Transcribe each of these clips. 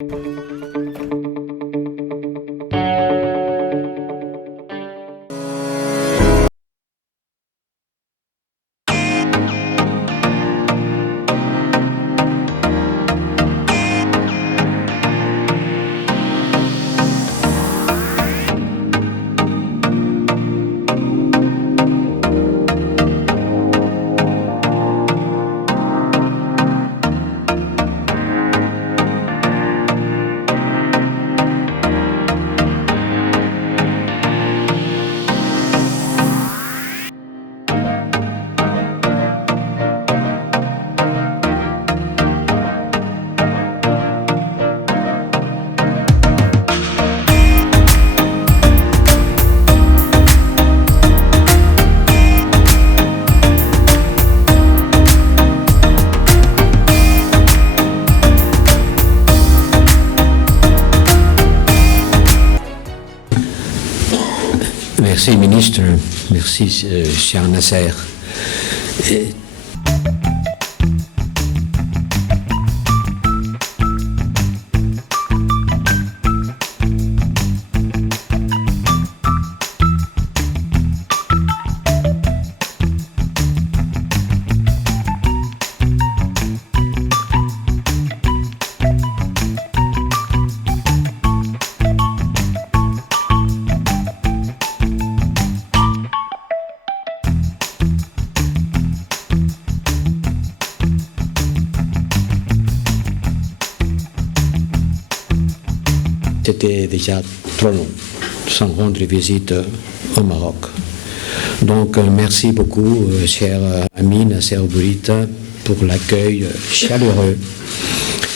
Merci, ministre. Merci, cher Nasser. C'était déjà trop long sans rendre visite au Maroc. Donc merci beaucoup, cher ami Nasser Bourita, pour l'accueil chaleureux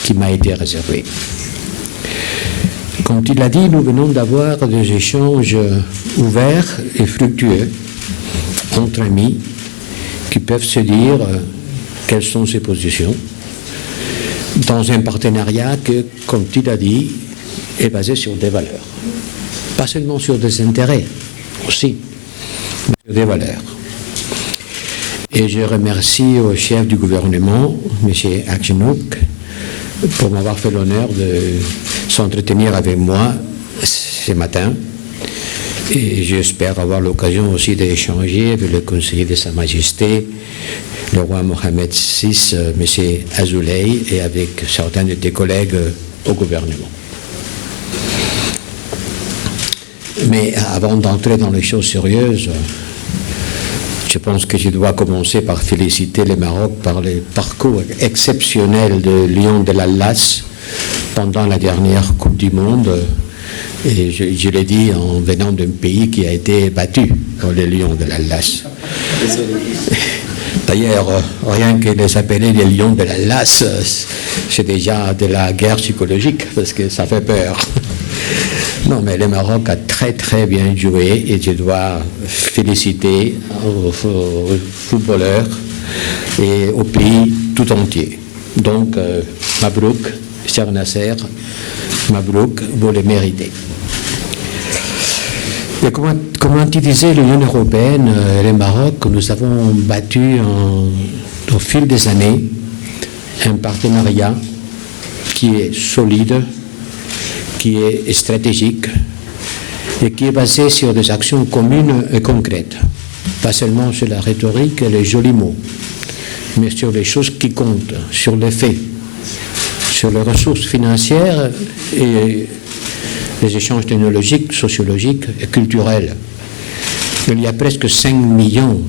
qui m'a été réservé. Comme tu l'as dit, nous venons d'avoir des échanges ouverts et fructueux entre amis qui peuvent se dire quelles sont ses positions dans un partenariat que, comme tu l'as dit, est basé sur des valeurs. Pas seulement sur des intérêts, aussi, mais sur des valeurs. Et je remercie au chef du gouvernement, M. Akjenouk, pour m'avoir fait l'honneur de s'entretenir avec moi ce matin. Et j'espère avoir l'occasion aussi d'échanger avec le conseiller de Sa Majesté, le roi Mohamed VI, M. Azoulay, et avec certains de tes collègues au gouvernement. Mais avant d'entrer dans les choses sérieuses, je pense que je dois commencer par féliciter le Maroc par le parcours exceptionnel de Lion de l'Atlas pendant la dernière Coupe du Monde. Et je l'ai dit en venant d'un pays qui a été battu par les Lions de l'Atlas. D'ailleurs, rien que les appeler les Lions de l'Atlas, c'est déjà de la guerre psychologique, parce que ça fait peur. Non, mais le Maroc a très très bien joué et je dois féliciter aux footballeurs et au pays tout entier. Donc, Mabrouk, cher Nasser, Mabrouk, vous le méritez. Et comment tu disais, l'Union européenne et le Maroc, nous avons battu au fil des années un partenariat qui est solide, qui est stratégique et qui est basé sur des actions communes et concrètes. Pas seulement sur la rhétorique et les jolis mots, mais sur les choses qui comptent, sur les faits, sur les ressources financières et les échanges technologiques, sociologiques et culturels. Il y a presque 5 millions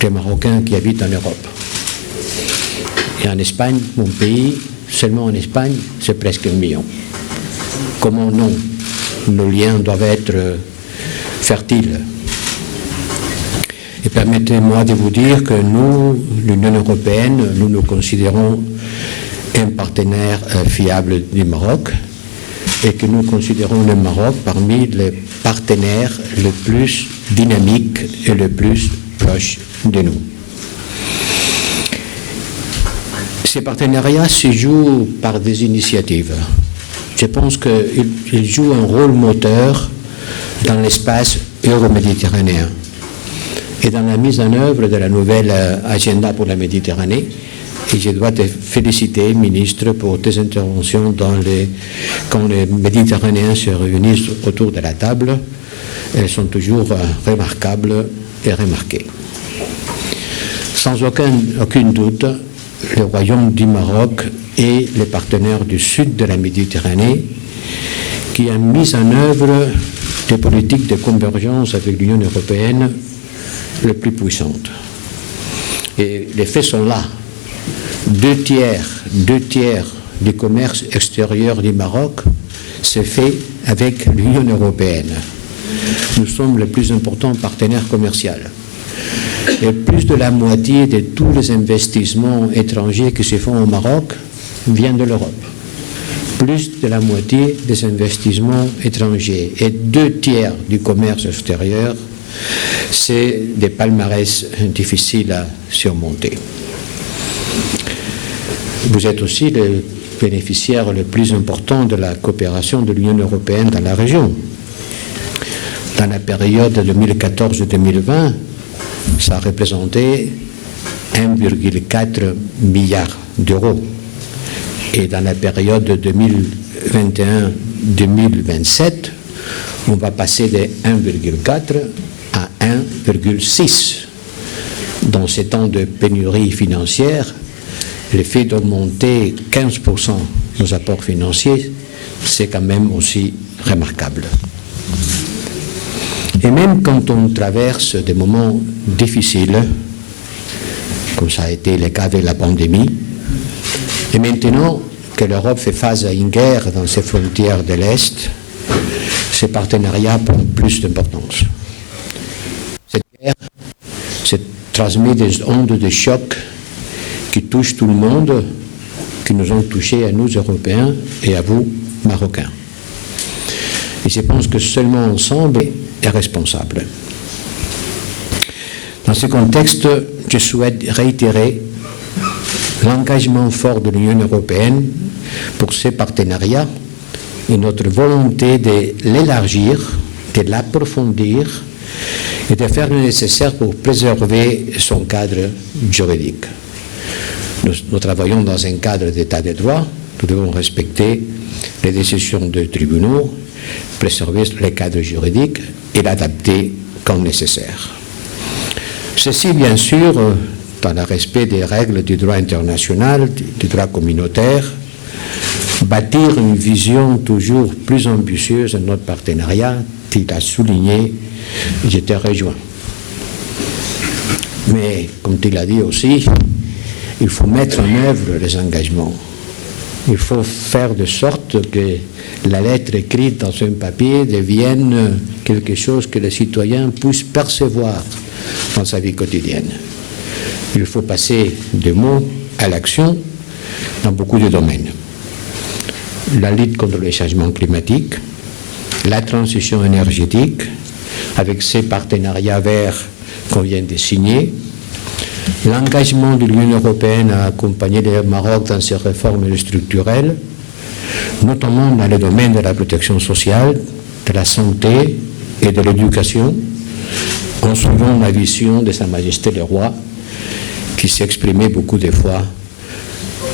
de Marocains qui habitent en Europe. Et en Espagne, mon pays, seulement en Espagne, c'est presque 1 million. Comment non? Nos liens doivent être fertiles. Et permettez-moi de vous dire que nous, l'Union européenne, nous nous considérons un partenaire fiable du Maroc et que nous considérons le Maroc parmi les partenaires les plus dynamiques et les plus proches de nous. Ces partenariats se jouent par des initiatives. Je pense qu'il joue un rôle moteur dans l'espace euro-méditerranéen et dans la mise en œuvre de la nouvelle agenda pour la Méditerranée Et je dois te féliciter, ministre, pour tes interventions quand les Méditerranéens se réunissent autour de la table. Elles sont toujours remarquables et remarquées. Sans aucun doute, le Royaume du Maroc est le partenaire du sud de la Méditerranée qui a mis en œuvre des politiques de convergence avec l'Union européenne les plus puissantes. Et les faits sont là. Deux tiers du commerce extérieur du Maroc se fait avec l'Union européenne. Nous sommes le plus important partenaire commercial. Et plus de la moitié de tous les investissements étrangers qui se font au Maroc viennent de l'Europe. Plus de la moitié des investissements étrangers et 2/3 du commerce extérieur, c'est des palmarès difficiles à surmonter. Vous êtes aussi le bénéficiaire le plus important de la coopération de l'Union européenne dans la région. Dans la période 2014-2020, ça représentait 1,4 milliard d'euros. Et dans la période 2021-2027, on va passer de 1,4 à 1,6. Dans ces temps de pénurie financière, le fait d'augmenter 15% nos apports financiers, c'est quand même aussi remarquable. Et même quand on traverse des moments difficiles, comme ça a été le cas avec la pandémie, et maintenant que l'Europe fait face à une guerre dans ses frontières de l'Est, ces partenariats prennent plus d'importance. Cette guerre se transmet des ondes de choc qui touchent tout le monde, qui nous ont touchés à nous, Européens, et à vous, Marocains. Et je pense que seulement ensemble est responsable. Dans ce contexte, je souhaite réitérer l'engagement fort de l'Union européenne pour ces partenariats et notre volonté de l'élargir, de l'approfondir et de faire le nécessaire pour préserver son cadre juridique. Nous travaillons dans un cadre d'état de droit, nous devons respecter les décisions de tribunaux, préserver le cadre juridique et l'adapter quand nécessaire. Ceci, bien sûr, dans le respect des règles du droit international, du droit communautaire, bâtir une vision toujours plus ambitieuse de notre partenariat, il a souligné, je te rejoins. Mais, comme tu l'as dit aussi, il faut mettre en œuvre les engagements. Il faut faire de sorte que la lettre écrite dans un papier devienne quelque chose que le citoyen puisse percevoir dans sa vie quotidienne. Il faut passer des mots à l'action dans beaucoup de domaines. La lutte contre les changements climatiques, la transition énergétique, avec ces partenariats verts qu'on vient de signer, l'engagement de l'Union européenne à accompagner le Maroc dans ses réformes structurelles, notamment dans le domaine de la protection sociale, de la santé et de l'éducation, en suivant la vision de Sa Majesté le Roi, qui s'exprimait beaucoup de fois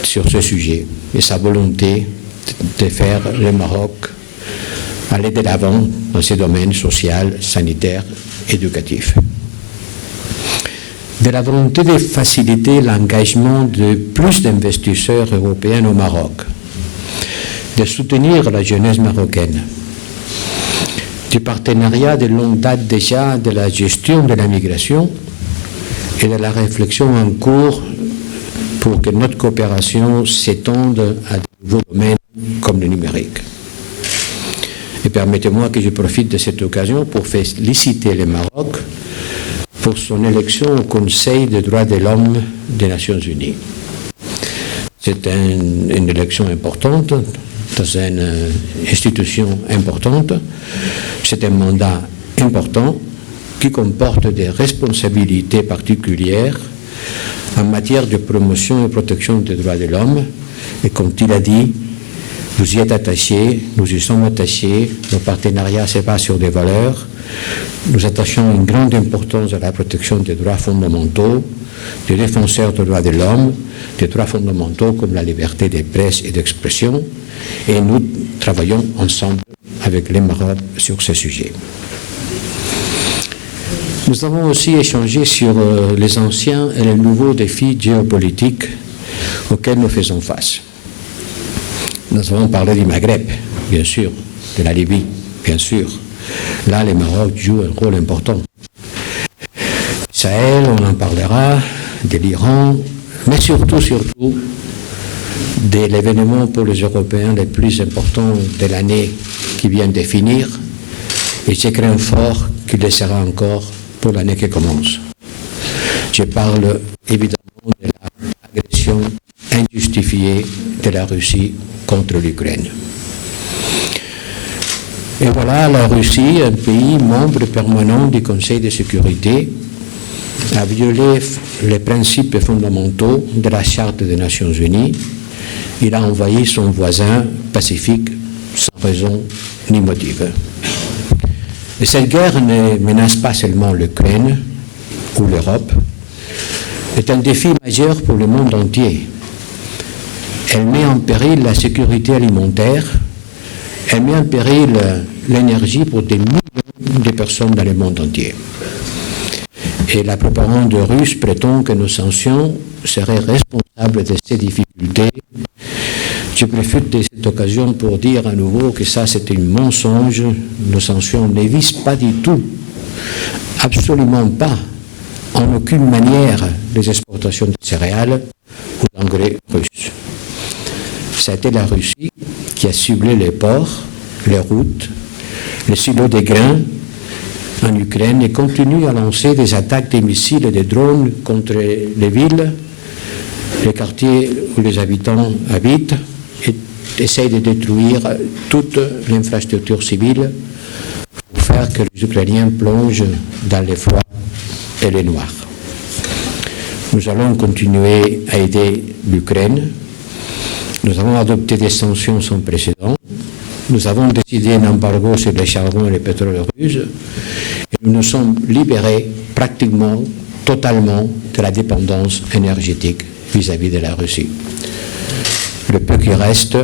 sur ce sujet, et sa volonté de faire le Maroc aller de l'avant dans ces domaines social, sanitaire, éducatif. De la volonté de faciliter l'engagement de plus d'investisseurs européens au Maroc, de soutenir la jeunesse marocaine, du partenariat de longue date déjà de la gestion de la migration et de la réflexion en cours pour que notre coopération s'étende à de nouveaux domaines comme le numérique. Et permettez-moi que je profite de cette occasion pour féliciter le Maroc pour son élection au Conseil des droits de l'homme des Nations Unies. C'est une élection importante, dans une institution importante. C'est un mandat important qui comporte des responsabilités particulières en matière de promotion et protection des droits de l'homme. Et comme il a dit, vous y êtes attachés, nous y sommes attachés, nos partenariats se basent sur des valeurs nous attachons une grande importance à la protection des droits fondamentaux, des défenseurs des droits de l'homme, des droits fondamentaux comme la liberté de presse et d'expression, et nous travaillons ensemble avec les Maroc sur ce sujet. Nous avons aussi échangé sur les anciens et les nouveaux défis géopolitiques auxquels nous faisons face. Nous avons parlé du Maghreb, bien sûr, de la Libye, bien sûr. Là, le Maroc joue un rôle important. Sahel, on en parlera, de l'Iran, mais surtout, de l'événement pour les Européens le plus important de l'année qui vient de finir, et je crains fort qu'il le sera encore pour l'année qui commence. Je parle évidemment de l'agression injustifiée de la Russie contre l'Ukraine. Et voilà, la Russie, un pays membre permanent du Conseil de sécurité, a violé les principes fondamentaux de la Charte des Nations Unies. Il a envahi son voisin pacifique sans raison ni motif. Et cette guerre ne menace pas seulement l'Ukraine ou l'Europe, c'est un défi majeur pour le monde entier. Elle met en péril la sécurité alimentaire, elle met en péril l'énergie pour des millions de personnes dans le monde entier. Et la propagande russe prétend que nos sanctions seraient responsables de ces difficultés. Je profite de cette occasion pour dire à nouveau que ça, c'est un mensonge. Nos sanctions ne visent pas du tout, absolument pas, en aucune manière, les exportations de céréales ou d'engrais russes. Ça a été la Russie qui a ciblé les ports, les routes, les silos de grains en Ukraine et continue à lancer des attaques de missiles et de drones contre les villes, les quartiers où les habitants habitent, et essaye de détruire toute l'infrastructure civile pour faire que les Ukrainiens plongent dans les froids et les noirs. Nous allons continuer à aider l'Ukraine. Nous avons adopté des sanctions sans précédent. Nous avons décidé un embargo sur le charbon et le pétrole russe. Et nous nous sommes libérés pratiquement, totalement de la dépendance énergétique vis-à-vis de la Russie. Le peu qui reste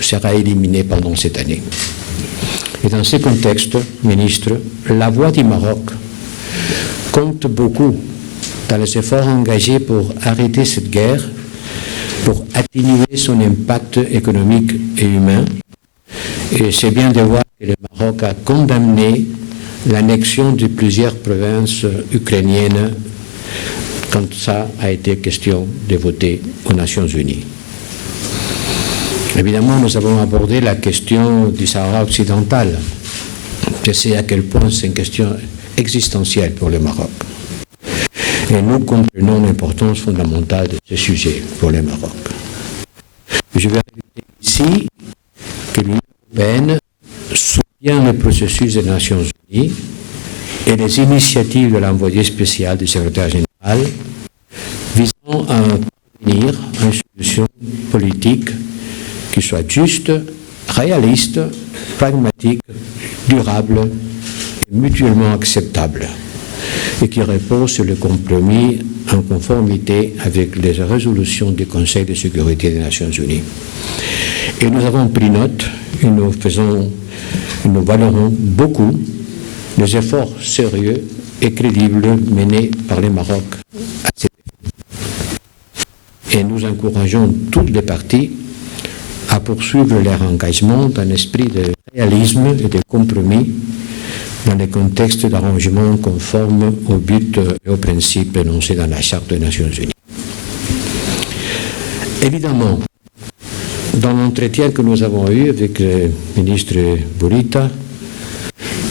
sera éliminé pendant cette année. Et dans ce contexte, ministre, la voix du Maroc compte beaucoup dans les efforts engagés pour arrêter cette guerre, pour atténuer son impact économique et humain. Et c'est bien de voir que le Maroc a condamné l'annexion de plusieurs provinces ukrainiennes quand ça a été question de voter aux Nations Unies. Évidemment, nous avons abordé la question du Sahara occidental. Je sais à quel point c'est une question existentielle pour le Maroc. Et nous comprenons l'importance fondamentale de ce sujet pour le Maroc. Je vais rajouter ici que l'Union européenne soutient le processus des Nations Unies et les initiatives de l'envoyé spécial du secrétaire général visant à obtenir une solution politique qui soit juste, réaliste, pragmatique, durable et mutuellement acceptable, et qui repose sur le compromis en conformité avec les résolutions du Conseil de sécurité des Nations Unies. Et nous avons pris note et nous valorons beaucoup les efforts sérieux et crédibles menés par le Maroc à cet effet. Et nous encourageons toutes les parties à poursuivre leur engagement dans un esprit de réalisme et de compromis dans le contexte d'arrangement conforme aux buts et aux principes énoncés dans la Charte des Nations Unies. Évidemment, dans l'entretien que nous avons eu avec le ministre Bourita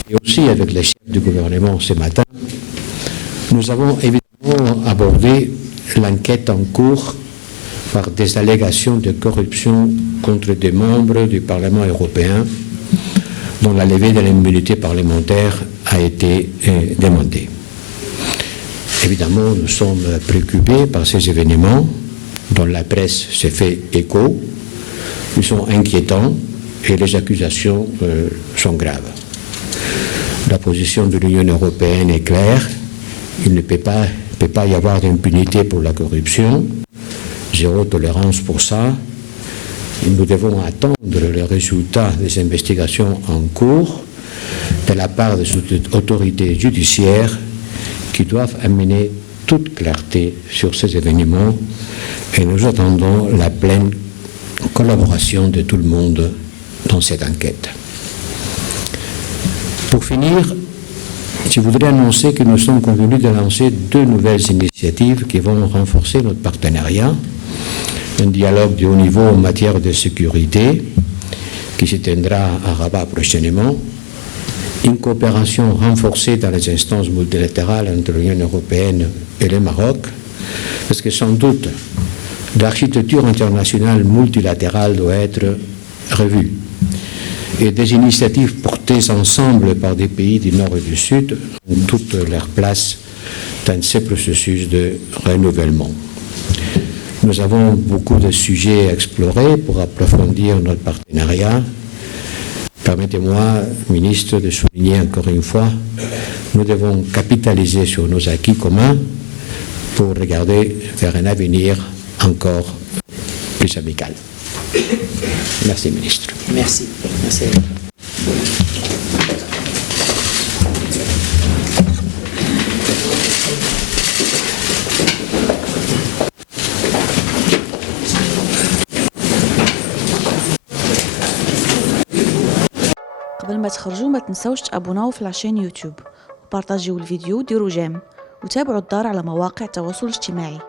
et aussi avec les chefs du gouvernement ce matin, nous avons évidemment abordé l'enquête en cours par des allégations de corruption contre des membres du Parlement européen dont la levée de l'immunité parlementaire a été demandée. Évidemment, nous sommes préoccupés par ces événements dont la presse s'est fait écho. Ils sont inquiétants et les accusations sont graves. La position de l'Union européenne est claire. Il ne peut pas y avoir d'impunité pour la corruption. Zéro tolérance pour ça. Nous devons attendre les résultats des investigations en cours de la part des autorités judiciaires qui doivent amener toute clarté sur ces événements et nous attendons la pleine collaboration de tout le monde dans cette enquête. Pour finir, je voudrais annoncer que nous sommes convenus de lancer 2 nouvelles initiatives qui vont renforcer notre partenariat. Un dialogue de haut niveau en matière de sécurité qui se tiendra à Rabat prochainement. Une coopération renforcée dans les instances multilatérales entre l'Union européenne et le Maroc, parce que sans doute l'architecture internationale multilatérale doit être revue. Et des initiatives portées ensemble par des pays du Nord et du Sud ont toute leur place dans ce processus de renouvellement. Nous avons beaucoup de sujets à explorer pour approfondir notre partenariat. Permettez-moi, ministre, de souligner encore une fois, nous devons capitaliser sur nos acquis communs pour regarder vers un avenir encore plus amical. Merci, ministre. Merci. Merci. قبل ما تخرجوا ما تنسوش تابوناو في العشان يوتيوب وبارطاجيو الفيديو وديروا جيم وتابعوا الدار على مواقع التواصل الاجتماعي.